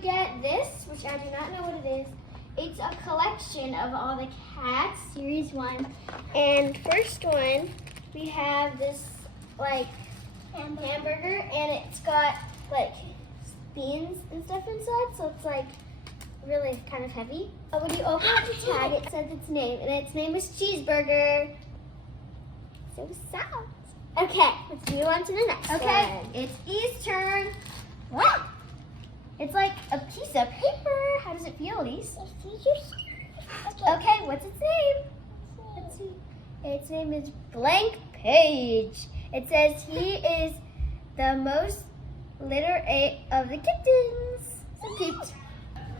get this, which I do not know what it is. It's a collection of all the cats, series 1. And first one, we have this like hamburger, and it's got like beans and stuff inside, so it's like really kind of heavy. But when you open up the tag, it says its name, and its name is Cheeseburger. So sad. Okay, let's move on to the next one. Okay, it's E's turn. What? It's like a piece of paper. How does it feel, Elise? Okay, what's its name? Let's see. Its name is Blank Page. It says he is the most literate of the kittens. So cute.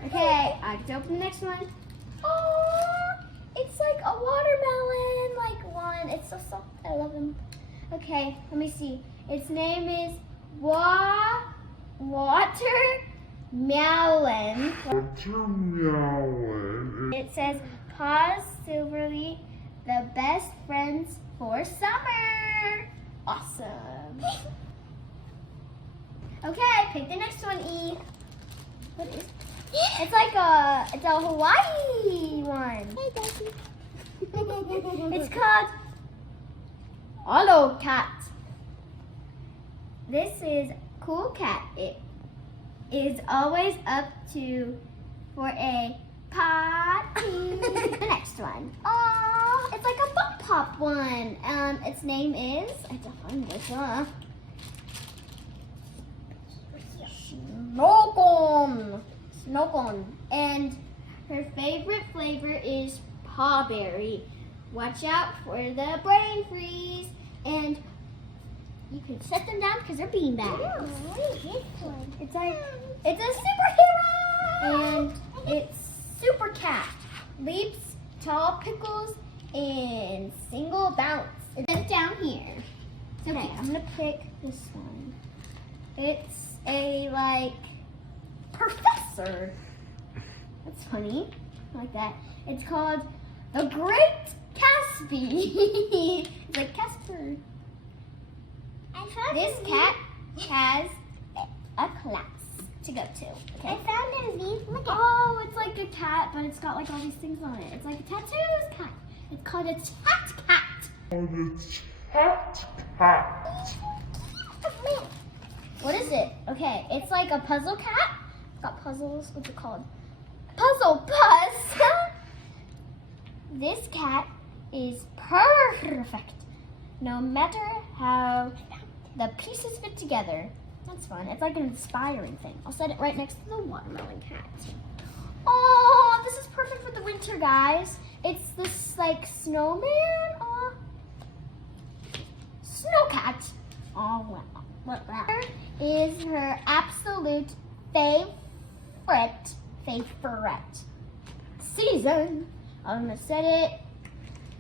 Okay, I can open the next one. Oh, it's like a watermelon, like one. It's so soft. I love them. Okay, let me see. Its name is Watermelon. It says paws silverly, the best friends for summer. Awesome. Okay, pick the next one, E. What is it? It's like it's a Hawaii one. Hey, Daddy. It's called Hollow Cat. This is cool cat. It is always up for a party. The next one. Oh, it's like a bump pop one. Its name is, I have to find this one. Snowcone. And her favorite flavor is pawberry. Watch out for the brain freeze. And you can set them down because they're beanbags. Oh, what is this one? It's like, it's a superhero! And it's Super Cat. Leaps, tall Pickles, and single bounce. It's down here. Okay, I'm gonna pick this one. It's a like professor. That's funny. I like that. It's called the Great Casby. It's like Casper. This cat has a class to go to. Okay. I found a leaf. Look at it. Oh, it's like a cat, but it's got like all these things on it. It's like a tattoos cat. It's called a tat cat. What is it? Okay, it's like a puzzle cat. It's got puzzles. What's it called? Puzzle Buzz. This cat is perfect. No matter how the pieces fit together. That's fun. It's like an inspiring thing. I'll set it right next to the watermelon cat. Oh, this is perfect for the winter, guys. It's this like snowman. Oh, snow cat. Oh, wow. What is her absolute favorite season? I'm gonna set it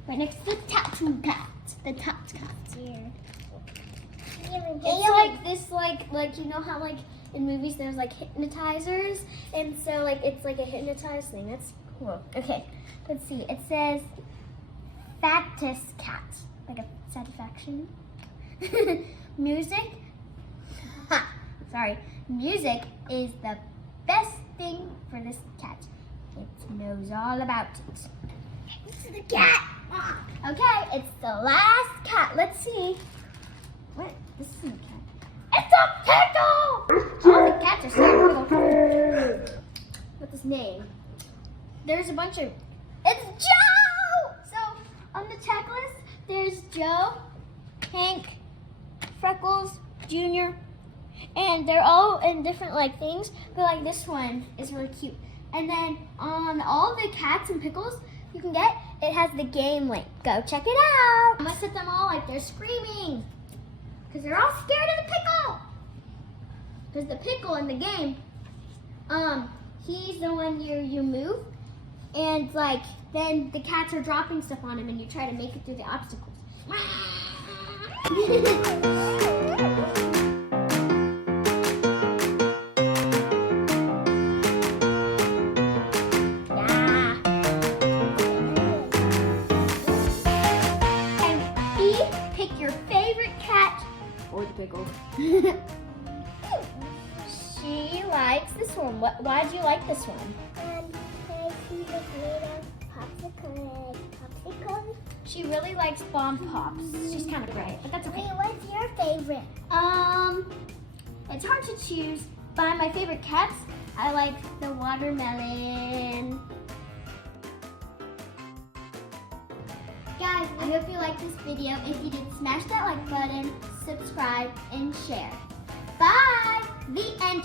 right next to the tattoo cat. The tattoo cat here. It's like this, like you know how like in movies there's like hypnotizers, and so like it's like a hypnotized thing. That's cool. Okay, let's see. It says fattest cat, like a satisfaction. Music. Sorry. Music is the best thing for this cat. It knows all about it. This is the cat. Okay, it's the last cat. Let's see. What? This is a cat. It's a pickle! All the cats are so cool. What's his name? There's a bunch of... It's Joe! So, on the checklist, there's Joe, Hank, Freckles, Junior, and they're all in different like things, but like this one is really cute. And then on all the cats and pickles you can get, it has the game link. Go check it out. I'm gonna set them all like they're screaming because they're all scared of the pickle. Because the pickle in the game, he's the one you move, and like then the cats are dropping stuff on him, and you try to make it through the obstacles. Pick your favorite cat or the pickle. She she likes this one. Why do you like this one? Can I see the made of popsicle? Popsicle? She really likes Bomb Pops. She's kind of bright, but that's okay. Wait, what's your favorite? It's hard to choose. By my favorite cats, I like the watermelon. Guys, I hope you liked this video. If you did, smash that like button, subscribe, and share. Bye! The end.